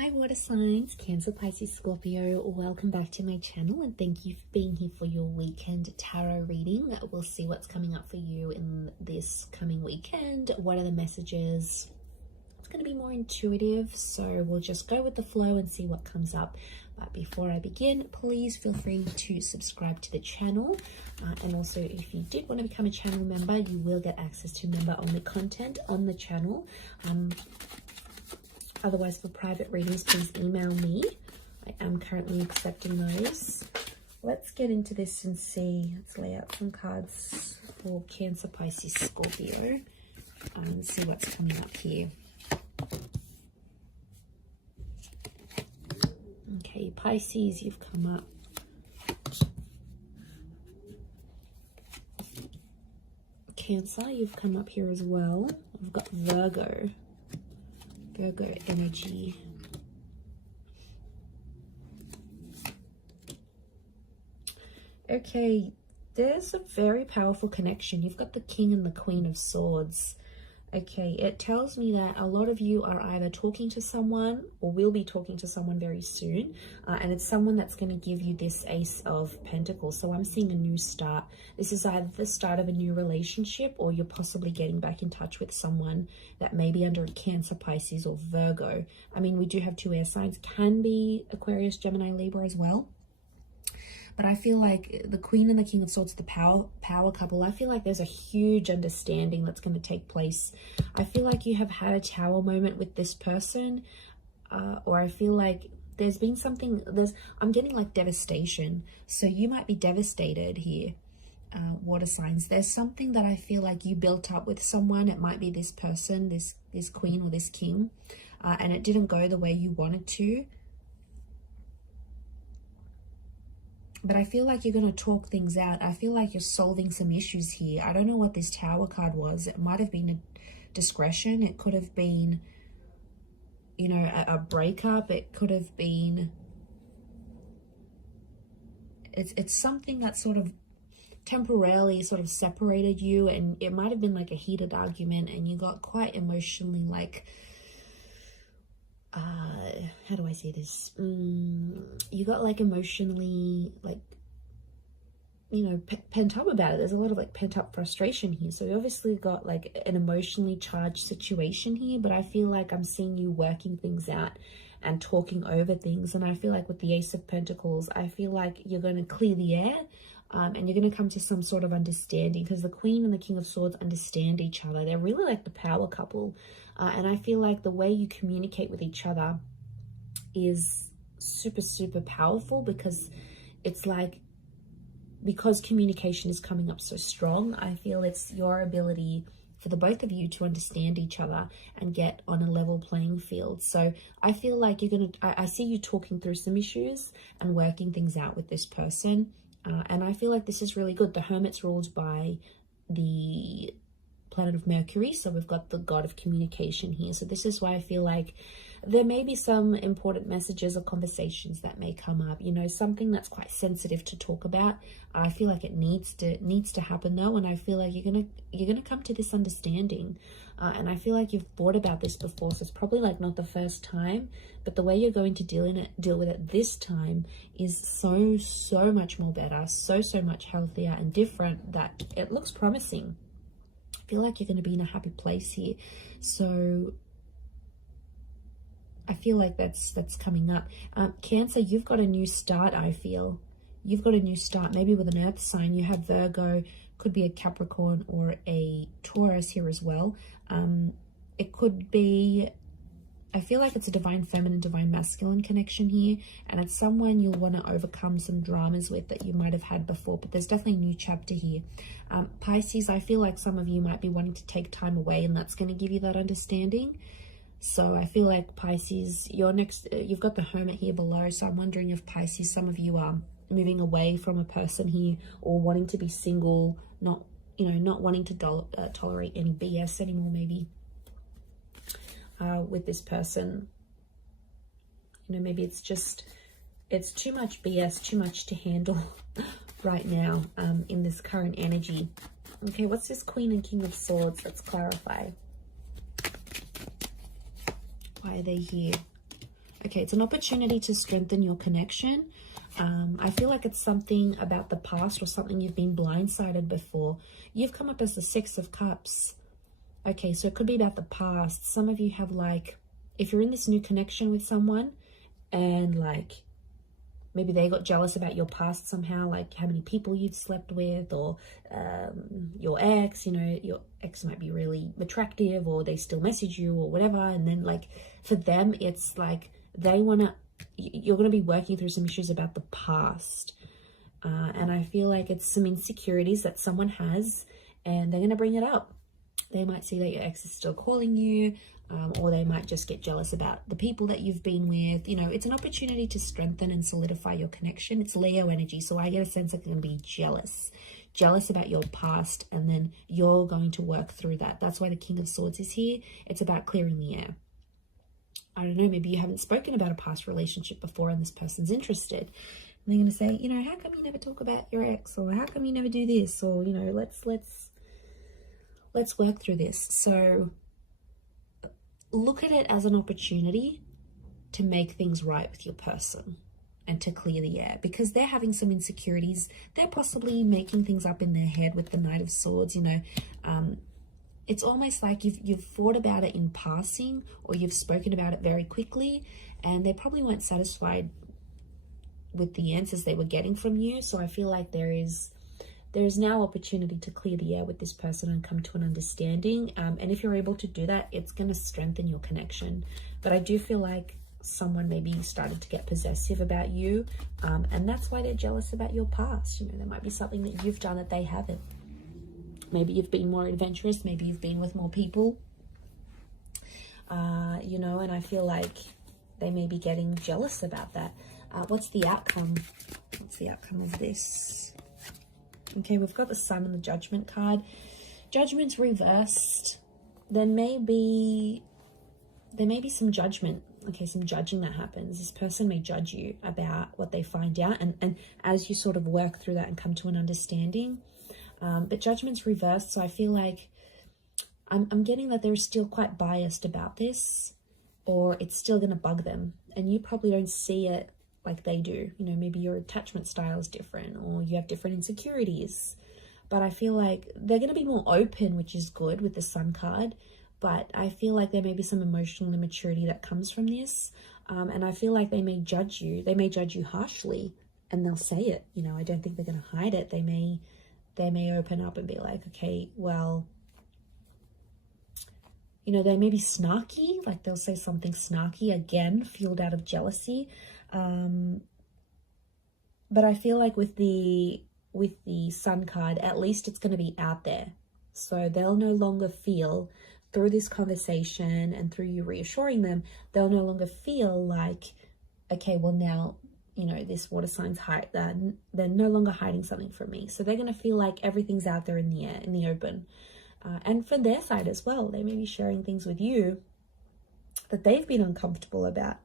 Hi water signs, Cancer, Pisces, Scorpio. Welcome back to my channel and thank you for being here for your weekend tarot reading. We'll see what's coming up for you in this coming weekend. What are the messages? It's going to be more intuitive, so we'll just go with the flow and see what comes up. But before I begin, please feel free to subscribe to the channel. And also, if you did want to become a channel member, you will get access to member-only content on the channel. Otherwise, for private readings, please email me. I am currently accepting those. Let's get into this and see. Let's lay out some cards for Cancer, Pisces, Scorpio and see what's coming up here. Okay, Pisces, you've come up. Cancer, you've come up here as well. I've got Virgo energy. Okay, there's a very powerful connection. You've got the King and the Queen of Swords. Okay, it tells me that a lot of you are either talking to someone or will be talking to someone very soon. And it's someone that's going to give you this Ace of Pentacles. So I'm seeing a new start. This is either the start of a new relationship or you're possibly getting back in touch with someone that may be under a Cancer, Pisces or Virgo. I mean, we do have two air signs. Can be Aquarius, Gemini, Libra as well. But I feel like the Queen and the King of Swords, the power couple, I feel like there's a huge understanding that's going to take place. I feel like you have had a tower moment with this person, or I feel like there's been something, I'm getting like devastation. So you might be devastated here, water signs. There's something that I feel like you built up with someone. It might be this person, this Queen or this King, and it didn't go the way you wanted to. But I feel like you're going to talk things out. I feel like you're solving some issues here. I don't know what this Tower card was. It might have been a discretion. It could have been, you know, a breakup. It could have been... It's something that sort of temporarily sort of separated you. And it might have been like a heated argument and you got quite emotionally like... how do I say this? You got like emotionally like, you know, pent up about it. There's a lot of like pent up frustration here. So you obviously got like an emotionally charged situation here, but I feel like I'm seeing you working things out and talking over things. And I feel like with the Ace of Pentacles, I feel like you're going to clear the air. And you're going to come to some sort of understanding because the Queen and the King of Swords understand each other. They're really like the power couple. And I feel like the way you communicate with each other is super, super powerful because it's like, because communication is coming up so strong, I feel it's your ability for the both of you to understand each other and get on a level playing field. So I feel like you're going to, I see you talking through some issues and working things out with this person. And I feel like this is really good. The Hermit's ruled by the planet of Mercury. So we've got the god of communication here. So this is why I feel like there may be some important messages or conversations that may come up, you know, something that's quite sensitive to talk about. I feel like it needs to happen though. And I feel like you're going to come to this understanding. And I feel like you've thought about this before. So it's probably like not the first time, but the way you're going to deal with it this time is so much more better, so much healthier and different that it looks promising. I feel like you're going to be in a happy place here. So I feel like that's coming up. Cancer, you've got a new start. I feel you've got a new start, maybe with an earth sign. You have Virgo, could be a Capricorn or a Taurus here as well. It could be, I feel like it's a divine feminine, divine masculine connection here, and it's someone you'll want to overcome some dramas with that you might have had before, but there's definitely a new chapter here. Pisces, I feel like some of you might be wanting to take time away, and that's going to give you that understanding. So I feel like Pisces, you've got the Hermit here below, so I'm wondering if Pisces, some of you are moving away from a person here or wanting to be single, not wanting to tolerate any BS anymore, maybe. With this person, you know, maybe it's too much BS, too much to handle right now in this current energy. Okay, what's this Queen and King of Swords? Let's clarify. Why are they here? Okay, it's an opportunity to strengthen your connection. I feel like it's something about the past or something you've been blindsided before. You've come up as the Six of Cups. Okay, so it could be about the past. Some of you have like, if you're in this new connection with someone and like maybe they got jealous about your past somehow, like how many people you've slept with, or your ex, you know, your ex might be really attractive or they still message you or whatever. And then like for them, it's like they want to, you're going to be working through some issues about the past. And I feel like it's some insecurities that someone has and they're going to bring it up. They might see that your ex is still calling you, or they might just get jealous about the people that you've been with. You know, it's an opportunity to strengthen and solidify your connection. It's Leo energy, so I get a sense that they're going to be jealous about your past, and then you're going to work through that. That's why the King of Swords is here. It's about clearing the air. I don't know, maybe you haven't spoken about a past relationship before and this person's interested. And they're going to say, you know, how come you never talk about your ex? Or how come you never do this? Or, you know, let's work through this. So look at it as an opportunity to make things right with your person and to clear the air, because they're having some insecurities. They're possibly making things up in their head with the Knight of Swords. You know, it's almost like you've thought about it in passing, or you've spoken about it very quickly, and they probably weren't satisfied with the answers they were getting from you. So I feel like there is now opportunity to clear the air with this person and come to an understanding. And if you're able to do that, it's going to strengthen your connection. But I do feel like someone maybe started to get possessive about you, and that's why they're jealous about your past. You know, there might be something that you've done that they haven't. Maybe you've been more adventurous. Maybe you've been with more people. You know, and I feel like they may be getting jealous about that. What's the outcome? What's the outcome of this? Okay, we've got the Sun and the Judgment card. Judgment's reversed. There may be some judgment. Okay, some judging that happens. This person may judge you about what they find out, and as you sort of work through that and come to an understanding. But judgment's reversed, so I feel like I'm getting that they're still quite biased about this, or it's still going to bug them, and you probably don't see it like they do. You know, maybe your attachment style is different, or you have different insecurities. But I feel like they're going to be more open, which is good with the Sun card. But I feel like there may be some emotional immaturity that comes from this. And I feel like they may judge you. They may judge you harshly, and they'll say it. You know, I don't think they're going to hide it. They may open up and be like, okay, well, you know, they may be snarky. Like they'll say something snarky, again, fueled out of jealousy. But I feel like with the Sun card, at least it's going to be out there. So they'll no longer feel, through this conversation and through you reassuring them, they'll no longer feel like, okay, well now, you know, this water sign's they're no longer hiding something from me. So they're going to feel like everything's out there in the air, in the open. And from their side as well, they may be sharing things with you that they've been uncomfortable about.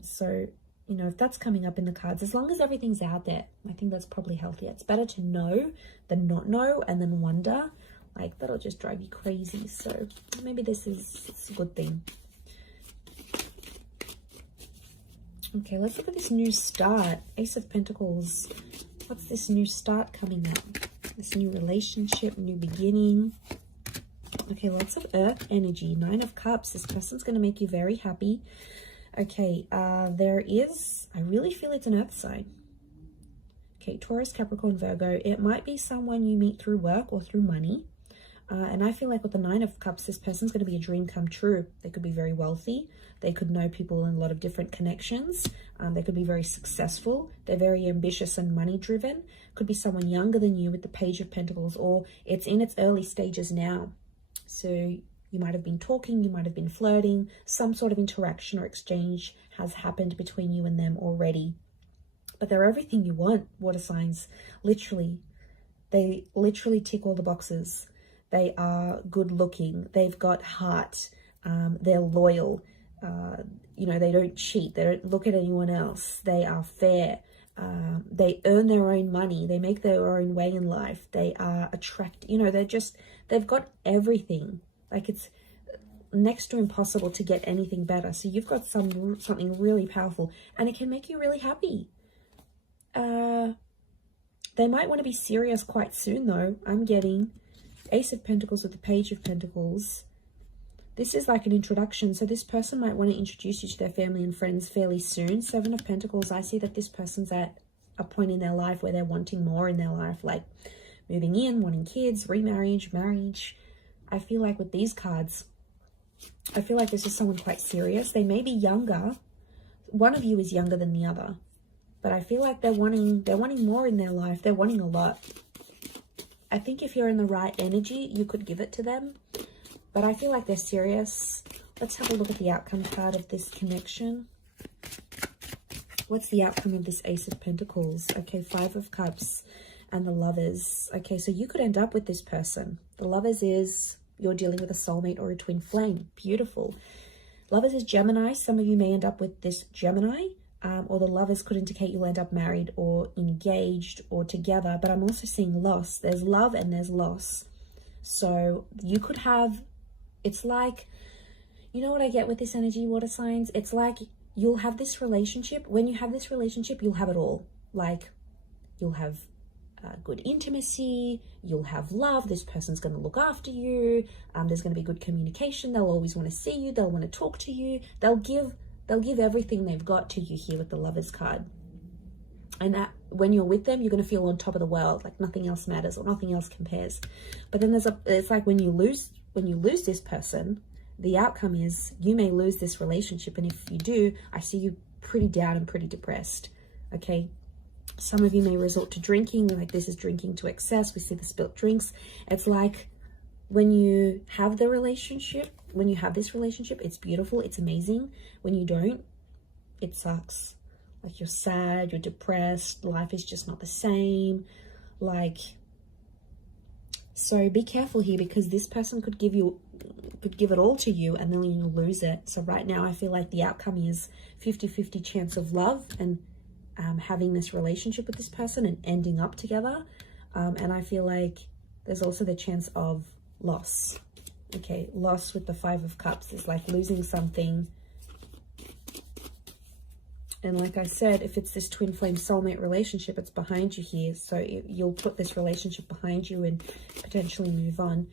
So, you know, if that's coming up in the cards, as long as everything's out there, I think that's probably healthier. It's better to know than not know and then wonder. Like, that'll just drive you crazy. So maybe this is a good thing. Okay, let's look at this new start. Ace of Pentacles. What's this new start coming up? This new relationship, new beginning. Okay, lots of earth energy. 9 of Cups. This person's going to make you very happy. Okay, I really feel it's an earth sign. Okay, Taurus, Capricorn, Virgo. It might be someone you meet through work or through money. And I feel like with the 9 of Cups, this person's going to be a dream come true. They could be very wealthy. They could know people in a lot of different connections. They could be very successful. They're very ambitious and money driven. Could be someone younger than you with the Page of Pentacles, or it's in its early stages now. So you might have been talking, you might have been flirting. Some sort of interaction or exchange has happened between you and them already. But they're everything you want, water signs. Literally. They literally tick all the boxes. They are good looking. They've got heart. They're loyal. You know, they don't cheat. They don't look at anyone else. They are fair. They earn their own money. They make their own way in life. They are attractive. You know, they've got everything. Like next to impossible to get anything better. So you've got something really powerful, and it can make you really happy. They might want to be serious quite soon, though. I'm getting Ace of Pentacles with the Page of Pentacles. This is like an introduction. So this person might want to introduce you to their family and friends fairly soon. Seven of Pentacles, I see that this person's at a point in their life where they're wanting more in their life, like moving in, wanting kids, remarriage, marriage. I feel like with these cards, I feel like this is someone quite serious. They may be younger. One of you is younger than the other. But I feel like they're wanting more in their life. They're wanting a lot. I think if you're in the right energy, you could give it to them. But I feel like they're serious. Let's have a look at the outcome card of this connection. What's the outcome of this Ace of Pentacles? Okay, Five of Cups and the Lovers. Okay, so you could end up with this person. The Lovers is you're dealing with a soulmate or a twin flame. Beautiful. Lovers is Gemini. Some of you may end up with this Gemini. Or the Lovers could indicate you'll end up married or engaged or together. But I'm also seeing loss. There's love and there's loss. So you could have, it's like, you know what I get with this energy, water signs? It's like you'll have this relationship. When you have this relationship, you'll have it all. Like you'll have good intimacy. You'll have love. This person's going to look after you. There's going to be good communication. They'll always want to see you. They'll want to talk to you. They'll give everything they've got to you here with the Lovers card. And that when you're with them, you're going to feel on top of the world, like nothing else matters or nothing else compares. But then it's like when you lose this person, the outcome is you may lose this relationship. And if you do, I see you pretty down and pretty depressed. Okay. Some of you may resort to drinking, like this is drinking to excess. We see the spilt drinks. It's like when you have the relationship, when you have this relationship, it's beautiful, it's amazing. When you don't, it sucks. Like you're sad, you're depressed, life is just not the same. Like, so be careful here because this person could give it all to you and then you'll lose it. So right now I feel like the outcome is 50-50 chance of love and having this relationship with this person and ending up together. And I feel like there's also the chance of loss. Okay, loss with the Five of Cups is like losing something. And like I said, if it's this twin flame soulmate relationship, it's behind you here. So you'll put this relationship behind you and potentially move on.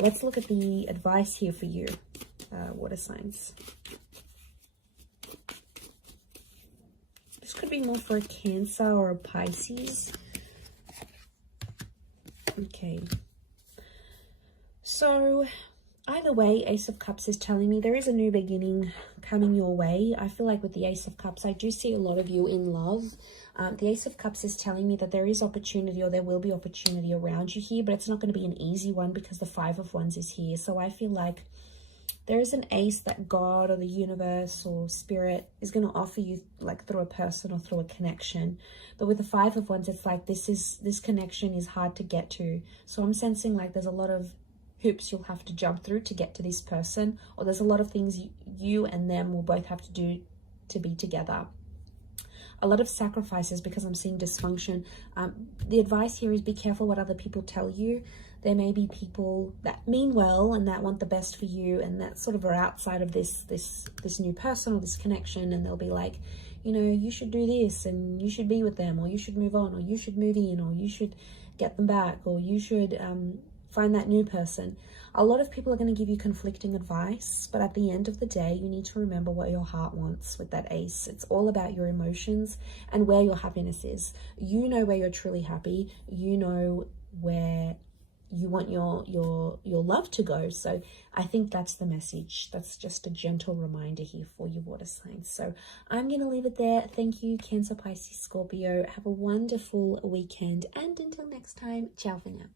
Let's look at the advice here for you, water signs. This could be more for a Cancer or a Pisces. Okay. So either way, Ace of Cups is telling me there is a new beginning coming your way. I feel like with the Ace of Cups, I do see a lot of you in love. The Ace of Cups is telling me that there is opportunity or there will be opportunity around you here, but it's not going to be an easy one because the Five of Wands is here. So I feel like there is an ace that God or the universe or spirit is going to offer you like through a person or through a connection. But with the Five of Wands, it's like this connection is hard to get to. So I'm sensing like there's a lot of hoops you'll have to jump through to get to this person, or there's a lot of things you and them will both have to do to be together. A lot of sacrifices because I'm seeing dysfunction. The advice here is be careful what other people tell you. There may be people that mean well and that want the best for you and that sort of are outside of this new person or this connection, and they'll be like, you know, you should do this and you should be with them, or you should move on, or you should move in, or you should get them back, or you should find that new person. A lot of people are going to give you conflicting advice, but at the end of the day, you need to remember what your heart wants with that ace. It's all about your emotions and where your happiness is. You know where you're truly happy. You know where you want your love to go. So I think that's the message. That's just a gentle reminder here for you, water signs. So I'm going to leave it there. Thank you, Cancer, Pisces, Scorpio. Have a wonderful weekend. And until next time, ciao for now.